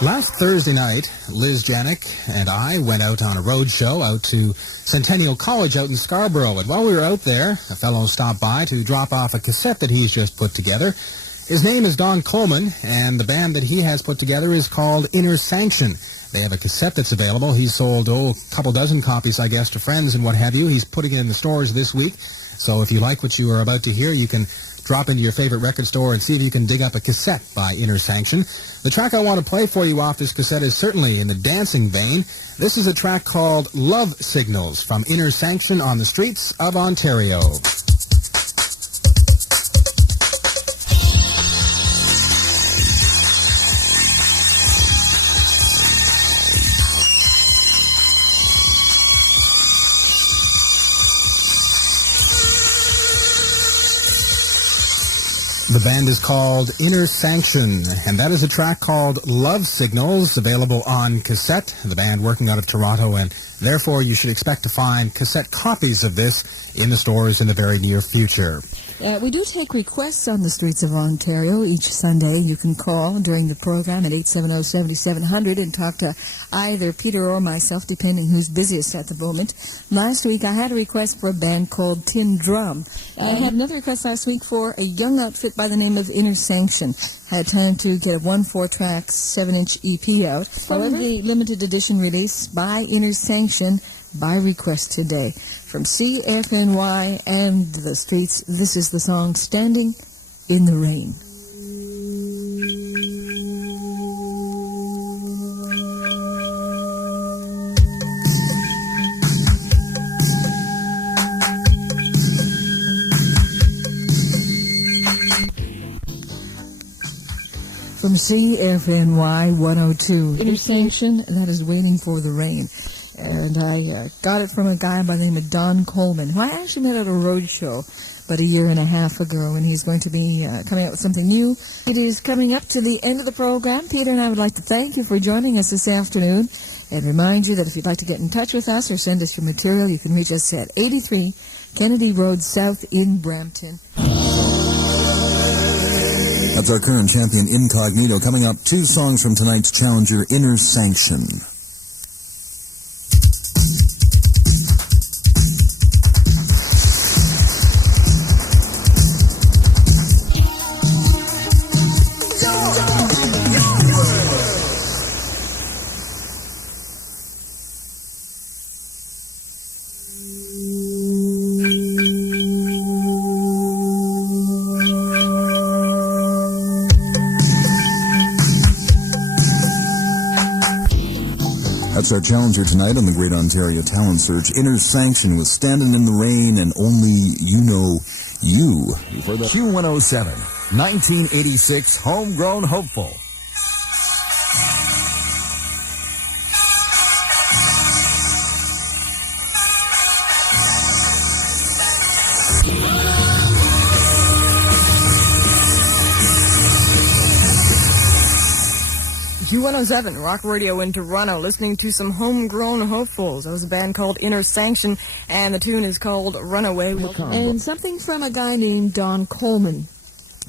Last Thursday night, Liz Janik and I went out on a road show out to Centennial College out in Scarborough. And while we were out there, a fellow stopped by to drop off a cassette that he's just put together. His name is Don Coleman, and the band that he has put together is called Sanction. They have a cassette that's available. He's sold, a couple dozen copies, I guess, to friends and what have you. He's putting it in the stores this week. So if you like what you are about to hear, you can drop into your favorite record store and see if you can dig up a cassette by Sanction. The track I want to play for you off this cassette is certainly in the dancing vein. This is a track called Love Signals from Sanction on the streets of Ontario. The band is called Sanction, and that is a track called Love Signals, available on cassette. The band working out of Toronto, and therefore you should expect to find cassette copies of this in the stores in the very near future. We do take requests on the streets of Ontario each Sunday. You can call during the program at 870-7700 and talk to either Peter or myself, depending who's busiest at the moment. Last week, I had a request for a band called Tin Drum. I had another request last week for a young outfit by the name of Sanction. I had time to get a 1/4-track 7-inch EP out. However, the limited edition release by Sanction by request today. From CFNY and the streets, this is the song Standing in the Rain. From CFNY 102, Sanction, that is Waiting for the Rain. And I got it from a guy by the name of Don Coleman, who I actually met at a road show about a year and a half ago, and he's going to be coming out with something new. It is coming up to the end of the program. Peter and I would like to thank you for joining us this afternoon and remind you that if you'd like to get in touch with us or send us your material, you can reach us at 83 Kennedy Road South in Brampton. That's our current champion, Incognito. Coming up, 2 songs from tonight's challenger, Sanction. That's our challenger tonight on the Great Ontario Talent Search. Sanction with Standing in the Rain and Only You Know You. Q107, 1986 Homegrown Hopeful. Q107, Rock Radio in Toronto, listening to some homegrown hopefuls. That was a band called Sanction, and the tune is called Runaway. And something from a guy named Don Coleman.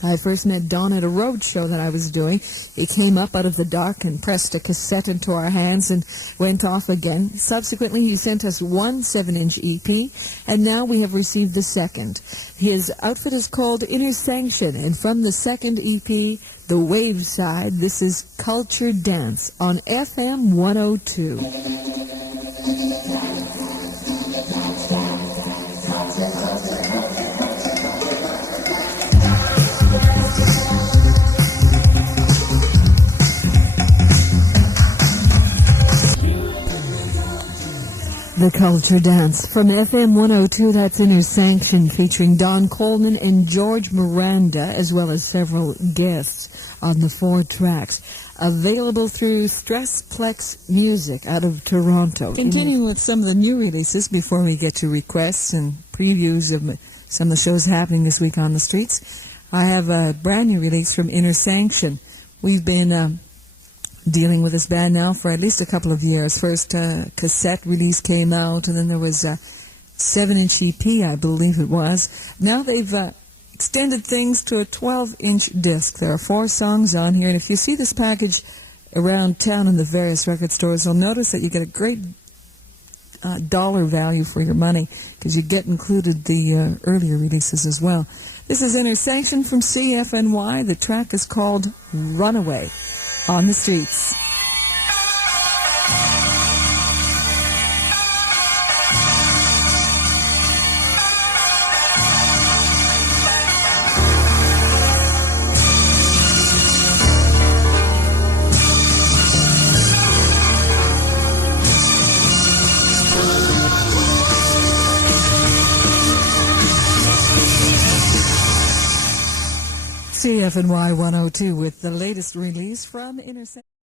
I first met Don at a road show that I was doing. He came up out of the dark and pressed a cassette into our hands and went off again. Subsequently, he sent us one 7-inch EP, and now we have received the second. His outfit is called Sanction, and from the second EP, The Wave Side, this is Culture Dance on FM 102. The Culture Dance from FM 102, that's Sanction, featuring Don Coleman and George Miranda, as well as several guests on the 4 tracks. Available through Stressplex Music out of Toronto. Continuing with some of the new releases before we get to requests and previews of some of the shows happening this week on the streets, I have a brand new release from Sanction. We've been dealing with this band now for at least a couple of years. First cassette release came out, and then there was a 7-inch EP, I believe it was. Now they've extended things to a 12-inch disc. There are 4 songs on here, and if you see this package around town in the various record stores, you'll notice that you get a great dollar value for your money, because you get included the earlier releases as well. This is Inner Sanction from CFNY. The track is called Runaway on the Streets. CFNY 102 with the latest release from Inner Sanction.